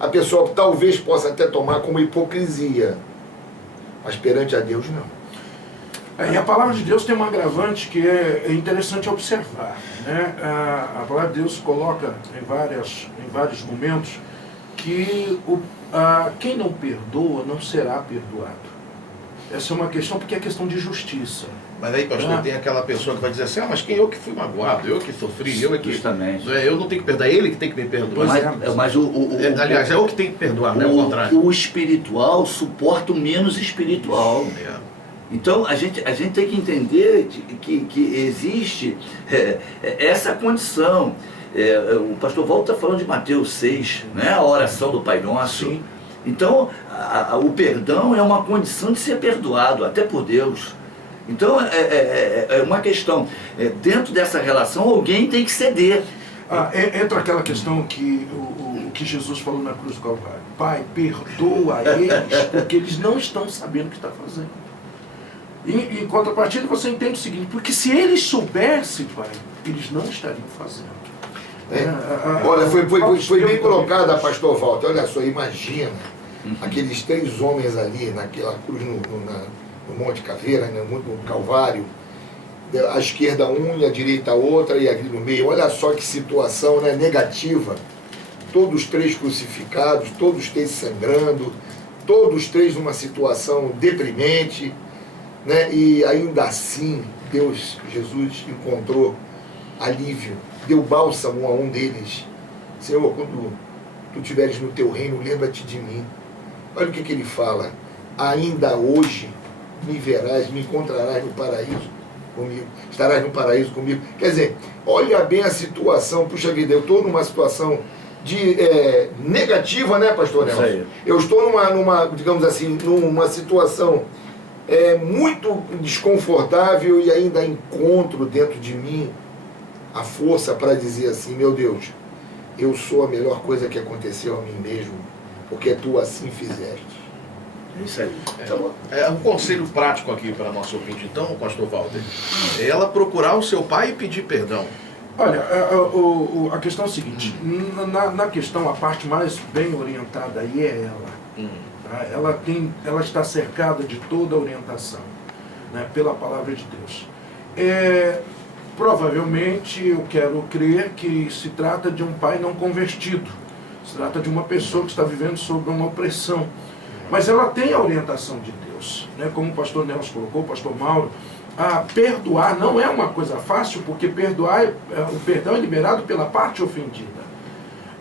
a pessoa talvez possa até tomar como hipocrisia, mas perante a Deus não. E a palavra de Deus tem um agravante que é interessante observar, né? A palavra de Deus coloca em vários momentos que quem não perdoa não será perdoado. Essa é uma questão, porque é questão de justiça. Mas aí, pastor, tem aquela pessoa que vai dizer assim, mas quem eu que fui magoado, eu que sofri, eu é que... Justamente. Eu não tenho que perdoar, ele que tem que me perdoar. Mas aliás, é eu que tenho que perdoar, não é o contrário. O espiritual suporta o menos espiritual. Então, a gente tem que entender que existe essa condição. O pastor Walter está falando de Mateus 6, né? A oração do Pai Nosso. Sim. Então, o perdão é uma condição de ser perdoado, até por Deus. Então, é uma questão. Dentro dessa relação, alguém tem que ceder. Entra aquela questão que o que Jesus falou na cruz do Calvário. Pai, perdoa eles, porque eles não estão sabendo o que está fazendo. Em contrapartida, você entende o seguinte, porque se eles soubessem, Pai, eles não estariam fazendo. Olha, foi bem colocada, pastor Walter. Olha só, imagina aqueles 3 homens ali naquela cruz no Monte Caveira, no Calvário, à esquerda um e à direita outra e ali no meio. Olha só que situação, né, negativa. Todos 3 crucificados, todos 3 sangrando, todos 3 numa situação deprimente, né? E ainda assim Jesus encontrou alívio, deu bálsamo a um deles. Senhor, quando tu estiveres no teu reino, lembra-te de mim. Olha o que ele fala: ainda hoje me verás, me encontrarás no paraíso comigo, estarás no paraíso comigo. Quer dizer, olha bem a situação. Puxa vida, eu estou numa situação negativa, né, pastor Nelson? Eu estou numa, digamos assim, numa situação muito desconfortável e ainda encontro dentro de mim a força para dizer assim: meu Deus, eu sou a melhor coisa que aconteceu a mim mesmo, porque tu assim fizeste. É isso aí. Um conselho prático aqui para nosso ouvinte, então, pastor Walter, é ela procurar o seu pai e pedir perdão. Olha, a questão é a seguinte, na questão, a parte mais bem orientada aí é ela. Ela está cercada de toda a orientação, né, pela palavra de Deus. Provavelmente, eu quero crer que se trata de um pai não convertido. Se trata de uma pessoa que está vivendo sob uma opressão. Mas ela tem a orientação de Deus, né? Como o pastor Nelson colocou, o pastor Mauro, perdoar não é uma coisa fácil, porque o perdão é liberado pela parte ofendida.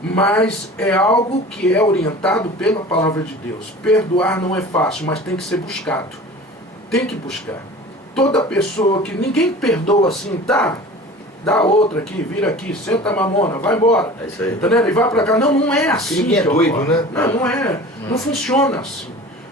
Mas é algo que é orientado pela palavra de Deus. Perdoar não é fácil, mas tem que ser buscado. Tem que buscar. Toda pessoa que ninguém perdoa assim, tá? Dá outra aqui, vira aqui, senta a mamona, vai embora. É isso aí. Entendeu? E vai pra cá. Não é assim. Ninguém é doido, né? Não é. Não funciona assim.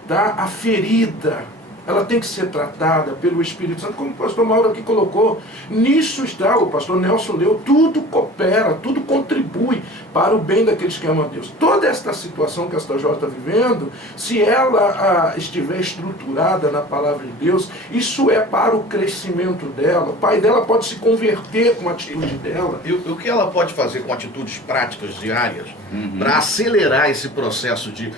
Tá? A ferida, ela tem que ser tratada pelo Espírito Santo, como o pastor Mauro aqui colocou. Nisso está, o pastor Nelson leu, tudo coopera, tudo contribui para o bem daqueles que amam a Deus. Toda esta situação que a STJ está vivendo, se ela estiver estruturada na palavra de Deus, isso é para o crescimento dela. O pai dela pode se converter com a atitude dela. E o que ela pode fazer com atitudes práticas diárias para acelerar esse processo de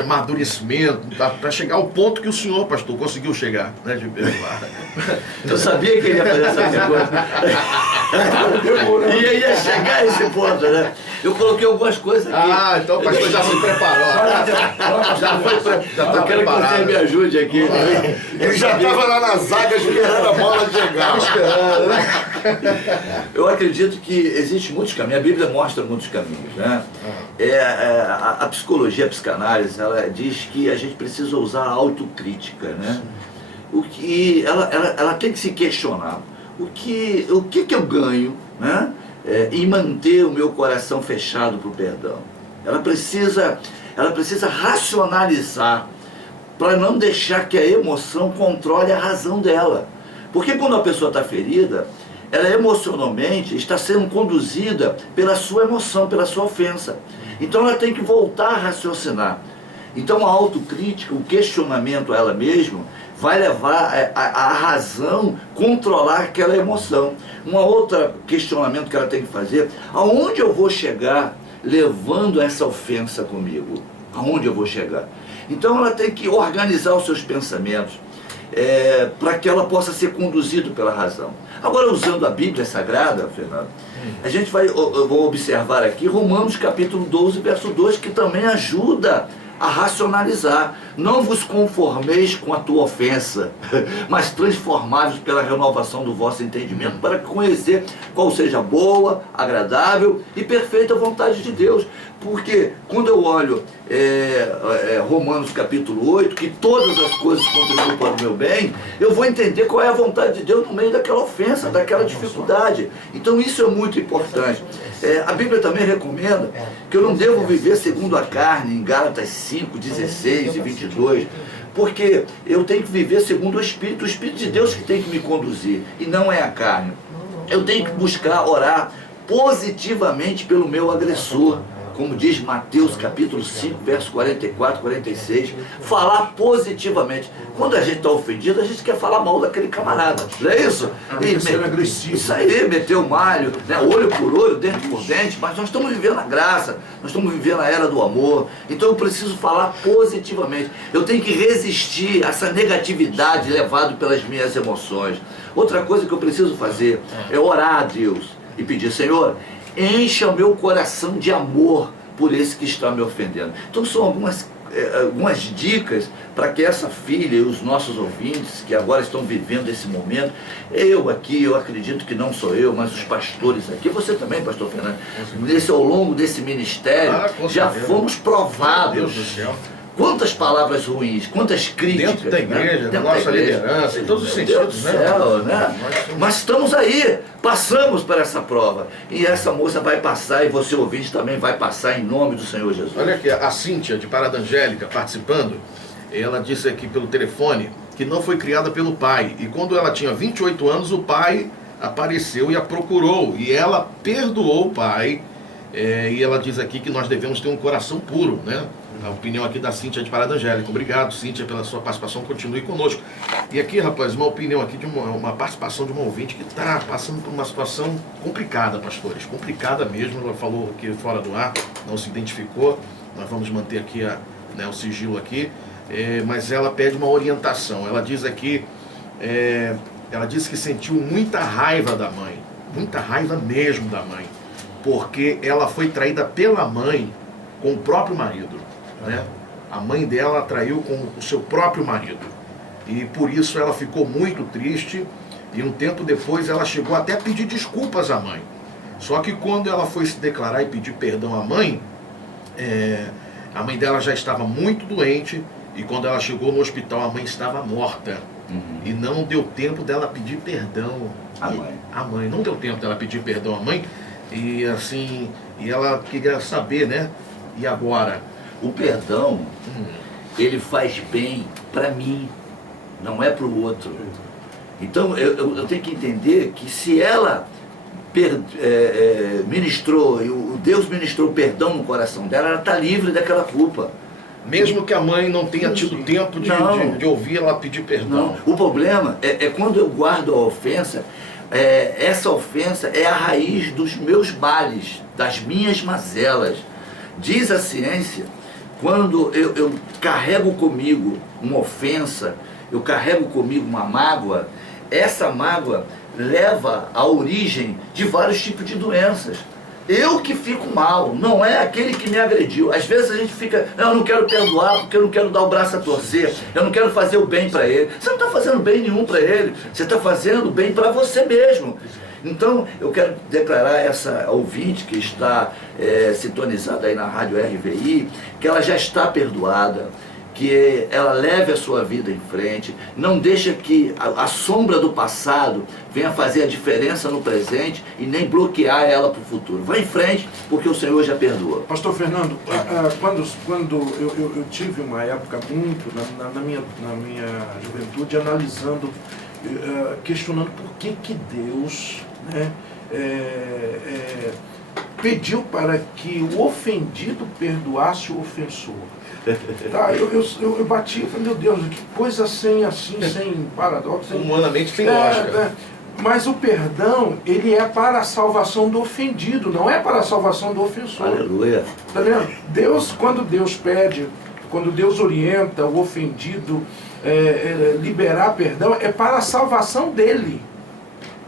amadurecimento, para chegar ao ponto que o senhor, pastor, conseguiu chegar, né, de perdoar? Eu sabia que ele ia fazer essa pergunta. E aí ia chegar a esse ponto, né? Eu coloquei algumas coisas aqui. Então o pastor já se preparou. Já está Eu quero que você me ajude aqui. Ele já estava lá na zaga esperando a bola chegar. Eu acredito que existem muitos caminhos, a Bíblia mostra muitos caminhos, né? A psicologia, a psicanálise, ela diz que a gente precisa usar a autocrítica, né? O que ela tem que se questionar. O que eu ganho, né? Em manter o meu coração fechado para o perdão? Ela precisa racionalizar para não deixar que a emoção controle a razão dela. Porque quando a pessoa está ferida, ela emocionalmente está sendo conduzida pela sua emoção, pela sua ofensa. Então ela tem que voltar a raciocinar. Então a autocrítica, o questionamento a ela mesma, vai levar a razão controlar aquela emoção. Um outro questionamento que ela tem que fazer: aonde eu vou chegar levando essa ofensa comigo? Aonde eu vou chegar? Então ela tem que organizar os seus pensamentos para que ela possa ser conduzida pela razão. Agora, usando a Bíblia Sagrada, Fernando, a gente eu vou observar aqui Romanos capítulo 12, verso 2, que também ajuda a racionalizar. Não vos conformeis com a tua ofensa, mas transformai-vos pela renovação do vosso entendimento, para conhecer qual seja a boa, agradável e perfeita vontade de Deus. Porque quando eu olho Romanos capítulo 8, que todas as coisas contribuem para o meu bem, eu vou entender qual é a vontade de Deus no meio daquela ofensa, daquela dificuldade. Então isso é muito importante. A Bíblia também recomenda que eu não devo viver segundo a carne, em Gálatas 5, 16 e 22, porque eu tenho que viver segundo o Espírito de Deus que tem que me conduzir, e não é a carne. Eu tenho que buscar orar positivamente pelo meu agressor, como diz Mateus capítulo 5, verso 44, 46, falar positivamente. Quando a gente está ofendido, a gente quer falar mal daquele camarada, não é isso? Isso aí, meter o malho, né? Olho por olho, dente por dente, mas nós estamos vivendo a graça, nós estamos vivendo a era do amor, então eu preciso falar positivamente. Eu tenho que resistir a essa negatividade levada pelas minhas emoções. Outra coisa que eu preciso fazer é orar a Deus e pedir: Senhor, encha o meu coração de amor por esse que está me ofendendo. Então são algumas dicas para que essa filha e os nossos ouvintes que agora estão vivendo esse momento, eu acredito que não sou eu, mas os pastores aqui, você também, pastor Fernando, ao longo desse ministério, já fomos provados. Meu Deus do céu. Quantas palavras ruins, quantas críticas. Dentro da igreja, da nossa liderança, em todos os sentidos, né? Céu, né? Mas estamos aí, passamos por essa prova. E essa moça vai passar, e você ouvinte também vai passar, em nome do Senhor Jesus. Olha aqui, a Cíntia de Parada Angélica participando, ela disse aqui pelo telefone que não foi criada pelo pai. E quando ela tinha 28 anos, o pai apareceu e a procurou. E ela perdoou o pai. E ela diz aqui que nós devemos ter um coração puro, né? A opinião aqui da Cíntia de Parada Angélica. Obrigado, Cíntia, pela sua participação. Continue conosco. E aqui, rapaz, uma opinião aqui de uma participação de uma ouvinte que está passando por uma situação complicada, pastores. Complicada mesmo. Ela falou aqui fora do ar, não se identificou. Nós vamos manter aqui o sigilo aqui. Mas ela pede uma orientação. Ela diz aqui, ela disse que sentiu muita raiva da mãe. Muita raiva mesmo da mãe. Porque ela foi traída pela mãe com o próprio marido. Né? A mãe dela traiu com o seu próprio marido. E por isso ela ficou muito triste. E um tempo depois ela chegou até a pedir desculpas à mãe. Só que quando ela foi se declarar e pedir perdão à mãe, a mãe dela já estava muito doente. E quando ela chegou no hospital, a mãe estava morta. E não deu tempo dela pedir perdão à mãe. Não deu tempo dela pedir perdão à mãe. E assim, ela queria saber, né? E agora? O perdão, ele faz bem para mim, não é para o outro. Então eu tenho que entender que se ela ministrou, o Deus ministrou perdão no coração dela, ela está livre daquela culpa. Mesmo que a mãe não tenha tido tempo de ouvir ela pedir perdão. Não. O problema é quando eu guardo a ofensa. Essa ofensa é a raiz dos meus males, das minhas mazelas. Diz a ciência, quando eu carrego comigo uma ofensa, eu carrego comigo uma mágoa, essa mágoa leva à origem de vários tipos de doenças. Eu que fico mal, não é aquele que me agrediu. Às vezes a gente fica, eu não quero perdoar porque eu não quero dar o braço a torcer, eu não quero fazer o bem para ele. Você não está fazendo bem nenhum para ele, você está fazendo bem para você mesmo. Então eu quero declarar essa ouvinte que está sintonizada aí na Rádio RVI, que ela já está perdoada, que ela leve a sua vida em frente, não deixa que a sombra do passado venha fazer a diferença no presente e nem bloquear ela para o futuro. Vai em frente, porque o Senhor já perdoa. Pastor Fernando, quando eu tive uma época muito, na minha juventude, analisando, questionando por que Deus, né, pediu para que o ofendido perdoasse o ofensor. Tá, eu bati e falei, meu Deus, que coisa sem paradoxo. Humanamente sem lógica. Mas o perdão, ele é para a salvação do ofendido, não é para a salvação do ofensor. Aleluia. Tá vendo? Deus, quando Deus pede, quando Deus orienta o ofendido liberar perdão, é para a salvação dele.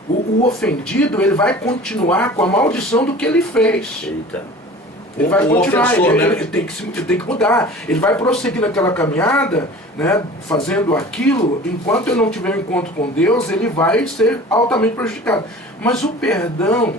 O ofendido, ele vai continuar com a maldição do que ele fez. Eita. Ele vai continuar, ofensor, né? ele tem que mudar. Ele vai prosseguir naquela caminhada, né, fazendo aquilo, enquanto ele não tiver um encontro com Deus, ele vai ser altamente prejudicado. Mas o perdão...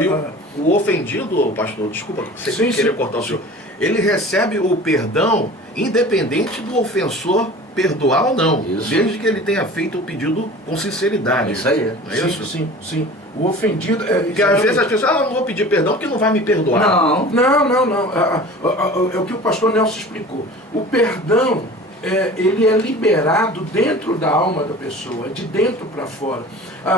E o ofendido, pastor, desculpa Sim, querer sim. cortar o senhor, ele recebe o perdão independente do ofensor perdoar ou não, Isso. desde que ele tenha feito o pedido com sinceridade. Isso aí. Não é isso? Sim. O ofendido... Porque às vezes as pessoas, não vou pedir perdão porque não vai me perdoar. Não. Não. É o que o pastor Nelson explicou. O perdão, ele é liberado dentro da alma da pessoa, de dentro para fora.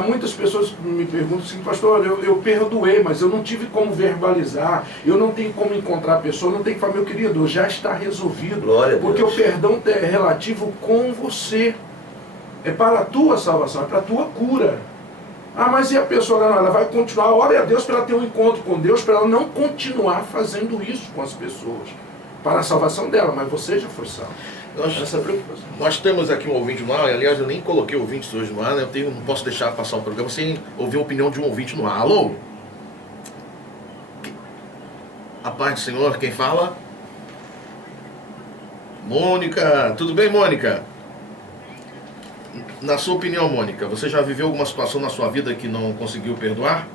Muitas pessoas me perguntam assim, pastor, eu perdoei, mas eu não tive como verbalizar, eu não tenho como encontrar a pessoa, não tenho que falar, meu querido, já está resolvido. Glória a porque Deus. o perdão é relativo com você. É para a tua salvação, é para a tua cura. Mas e a pessoa, ela vai continuar, ore a Deus para ela ter um encontro com Deus, para ela não continuar fazendo isso com as pessoas, para a salvação dela, mas você já foi salvo. Essa é a preocupação. Nós temos aqui um ouvinte no ar, aliás, eu nem coloquei ouvintes hoje no ar, né? Não posso deixar passar o programa sem ouvir a opinião de um ouvinte no ar. Alô? A paz do Senhor, quem fala? Mônica, tudo bem, Mônica? Na sua opinião, Mônica, você já viveu alguma situação na sua vida que não conseguiu perdoar?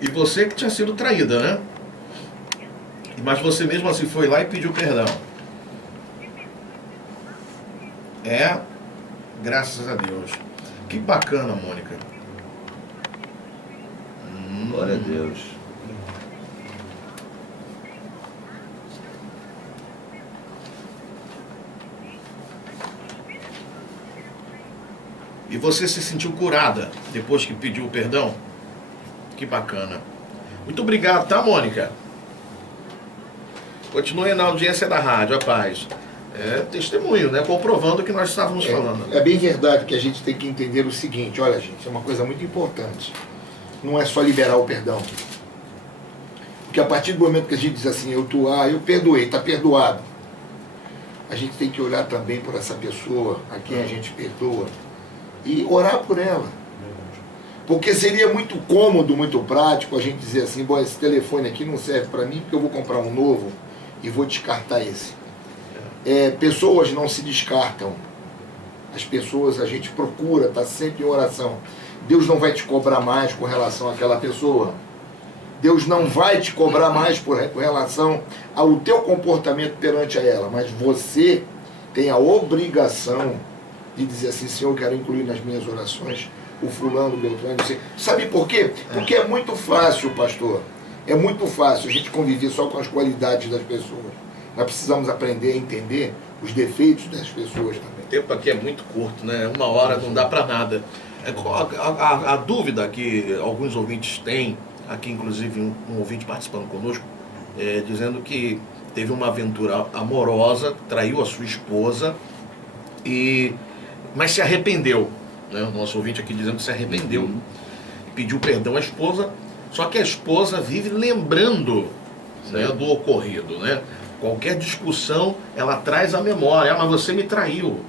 E você que tinha sido traída, né? Mas você mesmo assim foi lá e pediu perdão. Graças a Deus. Que bacana, Mônica. Glória a Deus. E você se sentiu curada depois que pediu perdão? Que bacana. Muito obrigado, tá, Mônica? Continue na audiência da rádio, a paz. Testemunho, né? Comprovando o que nós estávamos falando. É bem verdade que a gente tem que entender o seguinte, olha, gente, é uma coisa muito importante. Não é só liberar o perdão. Porque a partir do momento que a gente diz assim, eu perdoei, está perdoado. A gente tem que olhar também por essa pessoa a quem a gente perdoa e orar por ela. Porque seria muito cômodo, muito prático a gente dizer assim, bom, esse telefone aqui não serve para mim porque eu vou comprar um novo e vou descartar esse. Pessoas não se descartam. As pessoas a gente procura, está sempre em oração. Deus não vai te cobrar mais com relação àquela pessoa. Deus não vai te cobrar mais com relação ao teu comportamento perante a ela. Mas você tem a obrigação de dizer assim, Senhor, eu quero incluir nas minhas orações o fulano, o Beltrano. Sabe por quê? Porque é muito fácil, pastor. É muito fácil a gente conviver só com as qualidades das pessoas. Nós precisamos aprender a entender os defeitos das pessoas também. O tempo aqui é muito curto, né? 1 hora não dá para nada. A dúvida que alguns ouvintes têm, aqui inclusive um ouvinte participando conosco, dizendo que teve uma aventura amorosa, traiu a sua esposa, mas se arrependeu. Né? O nosso ouvinte aqui dizendo que se arrependeu, pediu perdão à esposa, só que a esposa vive lembrando, né, do ocorrido, né? Qualquer discussão, ela traz à memória, mas você me traiu.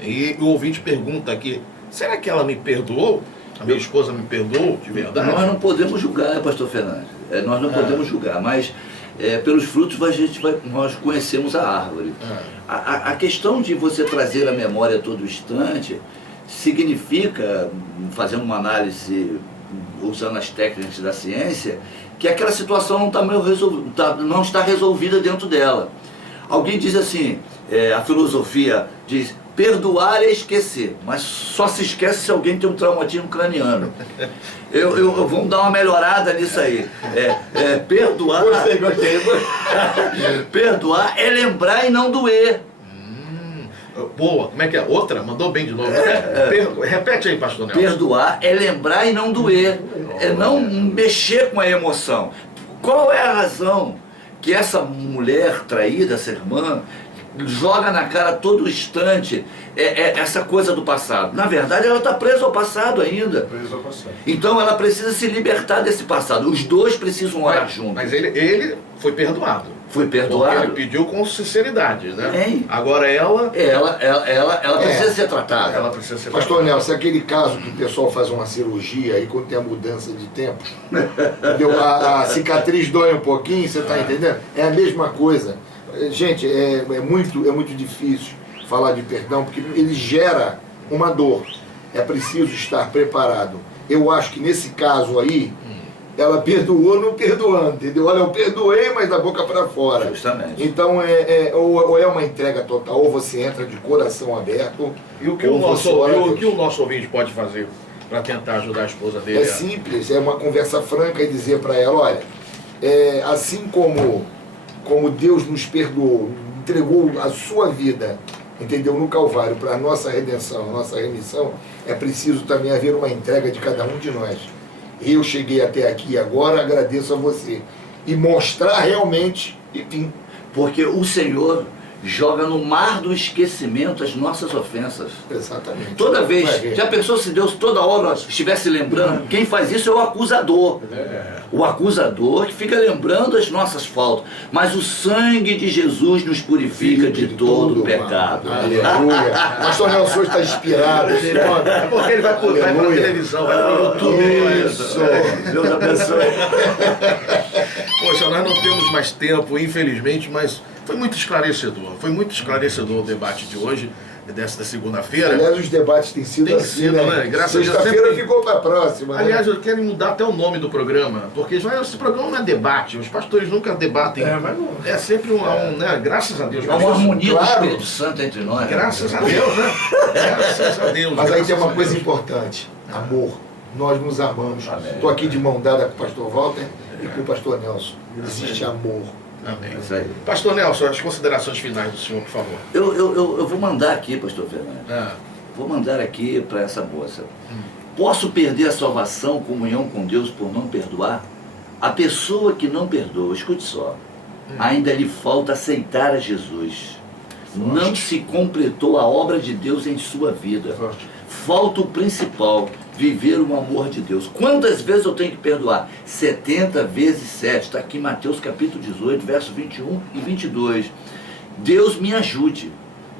E o ouvinte pergunta aqui, será que ela me perdoou? A minha esposa me perdoou de verdade? Nós não podemos julgar, pastor Fernandes. Nós não podemos julgar, mas pelos frutos nós conhecemos a árvore. A questão de você trazer a memória a todo instante significa, fazendo uma análise usando as técnicas da ciência, que aquela situação não está resolvida dentro dela. Alguém diz assim, a filosofia diz, perdoar é esquecer, mas só se esquece se alguém tem um traumatismo craniano. Vamos dar uma melhorada nisso aí. Perdoar. Gostei. Perdoar é lembrar e não doer. Boa, como é que é? Outra? Mandou bem de novo. Repete aí, pastor Nelson. Perdoar é lembrar e não doer. É não mexer com a emoção. Qual é a razão que essa mulher traída, essa irmã, joga na cara todo instante essa coisa do passado? Na verdade, ela está presa ao passado ainda. Presa ao passado. Então ela precisa se libertar desse passado. Os dois precisam orar juntos. Mas ele foi perdoado. Foi perdoado. Porque ele pediu com sinceridade, né? Hein? Agora ela precisa ser tratada. ela precisa ser Pastor tratada. Nelson, aquele caso que o pessoal faz uma cirurgia e quando tem a mudança de tempo, entendeu? A cicatriz dói um pouquinho, você está entendendo? É a mesma coisa. Gente, é muito difícil falar de perdão, porque ele gera uma dor. É preciso estar preparado. Eu acho que nesse caso aí, ela perdoou não perdoando, entendeu? Olha, eu perdoei, mas da boca para fora. Justamente. Então, ou é uma entrega total, ou você entra de coração aberto. E o que ou o nosso, você ora a o Deus. que o nosso ouvinte pode fazer para tentar ajudar a esposa dele? É simples, é uma conversa franca e dizer para ela, olha, assim como Deus nos perdoou, entregou a sua vida, entendeu, no Calvário para a nossa redenção, a nossa remissão, é preciso também haver uma entrega de cada um de nós. Eu cheguei até aqui agora, agradeço a você. E mostrar realmente, enfim. Porque o Senhor joga no mar do esquecimento as nossas ofensas. Exatamente. Toda vez, já pensou se Deus toda hora estivesse lembrando? Quem faz isso é o acusador. O acusador que fica lembrando as nossas faltas. Mas o sangue de Jesus nos purifica de todo pecado. Aleluia. Pastor Nelson está inspirado. É porque ele vai para a televisão, vai para o YouTube. Isso. Deus abençoe. Poxa, nós não temos mais tempo, infelizmente, mas foi muito esclarecedor. Foi muito esclarecedor o debate de hoje, desta segunda-feira. Aliás, os debates têm sido Tem assim, sido, né? Graças a Deus, Sexta-feira sempre- ficou para a próxima. Aliás, eu quero mudar até o nome do programa, porque esse programa não é debate, os pastores nunca debatem. Mas não. É sempre né? Graças a Deus. É uma harmonia do Claro. Espírito Santo entre nós. Graças a Deus, né? Graças a Deus. Mas aí graças tem uma a coisa Deus. importante: amor. Nós nos amamos. Amém. Estou aqui de mão dada com o pastor Walter e com o pastor Nelson. Existe amor. Amém. Isso aí. Pastor Nelson, as considerações finais do senhor, por favor. Eu vou mandar aqui, pastor Fernando. Vou mandar aqui para essa moça. Posso perder a salvação, comunhão com Deus por não perdoar? A pessoa que não perdoa, escute só, ainda lhe falta aceitar a Jesus. Não se completou a obra de Deus em sua vida. Falta o principal, viver o amor de Deus. Quantas vezes eu tenho que perdoar? 70 vezes 7. Está aqui em Mateus capítulo 18, verso 21 e 22. Deus me ajude.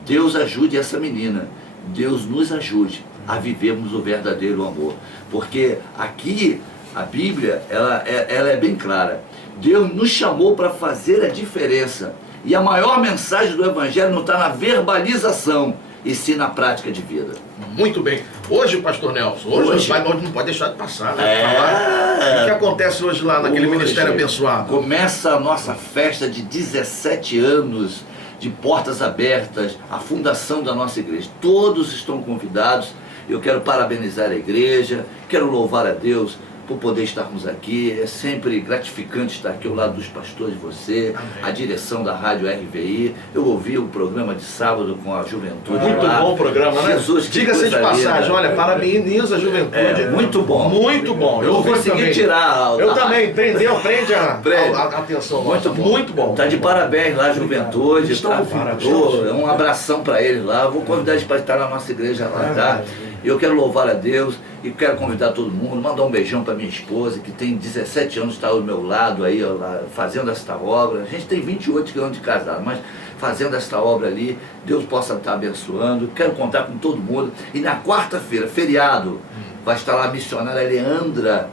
Deus ajude essa menina. Deus nos ajude a vivermos o verdadeiro amor. Porque aqui a Bíblia ela é bem clara. Deus nos chamou para fazer a diferença. E a maior mensagem do Evangelho não está na verbalização, e sim na prática de vida. Muito bem. Hoje, pastor Nelson, hoje não pode deixar de passar, né? Falar o que acontece hoje lá naquele Hoje ministério abençoado. Começa a nossa festa de 17 anos de portas abertas, a fundação da nossa igreja. Todos estão convidados. Eu quero parabenizar a igreja, quero louvar a Deus por poder estarmos aqui. É sempre gratificante estar aqui ao lado dos pastores de você, a direção da Rádio RVI. Eu ouvi o programa de sábado com a juventude. Muito lá. bom o programa, né? Jesus, que Diga-se de coisa passagem, linda. olha, parabeniza a juventude. É, muito bom. Muito bom. Eu não ouvi consegui também. tirar. Eu também, prende Prende. a atenção. Muito nossa. bom. Muito bom. Tá de parabéns lá, juventude. Estão Tá? ouvindo. Um abração para eles lá. Vou convidar eles para estar na nossa igreja lá, tá? Eu quero louvar a Deus e quero convidar todo mundo, mandar um beijão para minha esposa, que tem 17 anos, está ao meu lado aí, ó, lá, fazendo esta obra. A gente tem 28 anos de casado, mas fazendo esta obra ali, Deus possa estar abençoando. Quero contar com todo mundo. E na quarta-feira, feriado, vai estar lá a missionária Leandra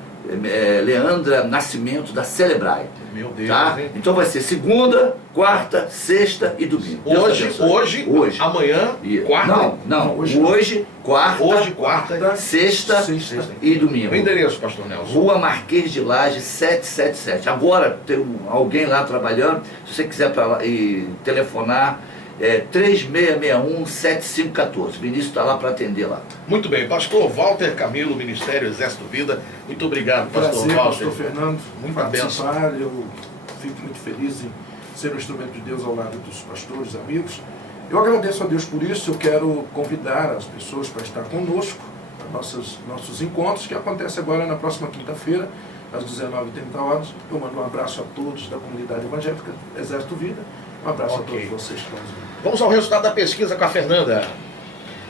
Leandra Nascimento, da Celebrai. Meu Deus, Tá? hein? Então vai ser segunda, quarta, sexta e domingo. Deus abençoe. Hoje, amanhã, quarta. Não, Hoje hoje, quarta, Hoje, quarta, sexta e domingo. O endereço, pastor Nelson. Rua Marquês de Laje 777. Agora tem alguém lá trabalhando. Se você quiser pra lá, e telefonar, 3661-7514. Vinícius está lá para atender lá. Muito bem, pastor Walter Camilo, Ministério Exército Vida. Muito obrigado, pastor Prazer, Walter. pastor Fernando, Muita participar. Eu fico muito feliz em ser um instrumento de Deus ao lado dos pastores, amigos. Eu agradeço a Deus por isso. Eu quero convidar as pessoas para estar conosco nossos encontros, que acontece agora na próxima quinta-feira, às 19h30. Eu mando um abraço a todos da comunidade evangélica Exército Vida. Um abraço a todos vocês que estão nos vendo. Vamos ao resultado da pesquisa com a Fernanda.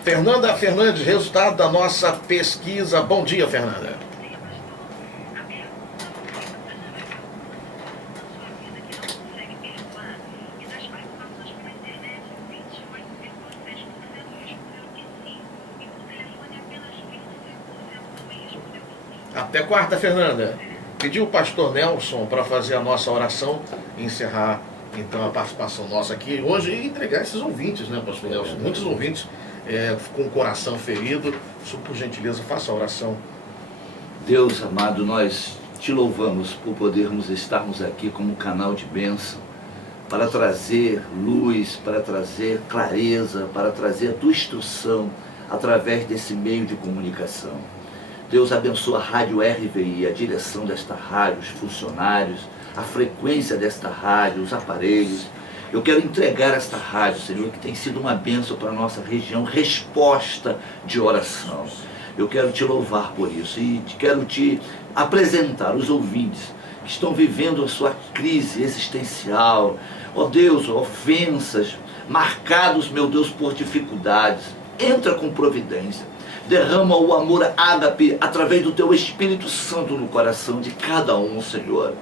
Fernanda Fernandes, resultado da nossa pesquisa. Bom dia, Fernanda. Até quarta, Fernanda. Pediu o pastor Nelson para fazer a nossa oração e encerrar então a participação nossa aqui hoje e entregar esses ouvintes, né, pastor Nelson? Muitos ouvintes com o coração ferido. Por gentileza, faça a oração. Deus amado, nós te louvamos por podermos estarmos aqui como canal de bênção, para trazer luz, para trazer clareza, para trazer a tua instrução através desse meio de comunicação. Deus abençoa a Rádio RVI, a direção desta rádio, os funcionários, a frequência desta rádio, os aparelhos. Eu quero entregar esta rádio, Senhor, que tem sido uma bênção para a nossa região, resposta de oração. Eu quero te louvar por isso e quero te apresentar os ouvintes que estão vivendo a sua crise existencial. Ó Deus, ofensas, marcados, meu Deus, por dificuldades. Entra com providência. Derrama o amor ágape através do teu Espírito Santo no coração de cada um, Senhor.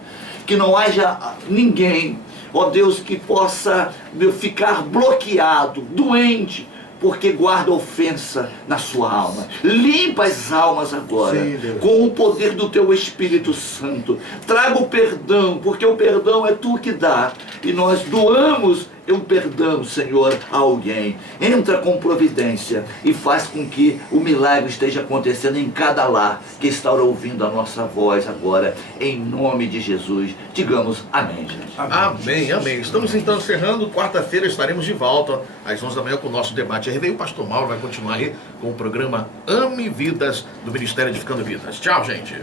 Que não haja ninguém, ó Deus, que possa ficar bloqueado, doente, porque guarda ofensa na sua alma. Limpa as almas agora, sim, com o poder do teu Espírito Santo. Traga o perdão, porque o perdão é tu que dá. E nós doamos o perdão, Senhor, a alguém. Entra com providência e faz com que o milagre esteja acontecendo em cada lar que está ouvindo a nossa voz agora. Em nome de Jesus, digamos amém, gente. Amém, amém. Estamos então encerrando. Quarta-feira estaremos de volta às 11 da manhã com o nosso debate RVI. O pastor Mauro vai continuar aí com o programa Ame Vidas do Ministério Edificando Vidas. Tchau, gente.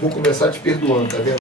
Vou começar te perdoando, tá vendo?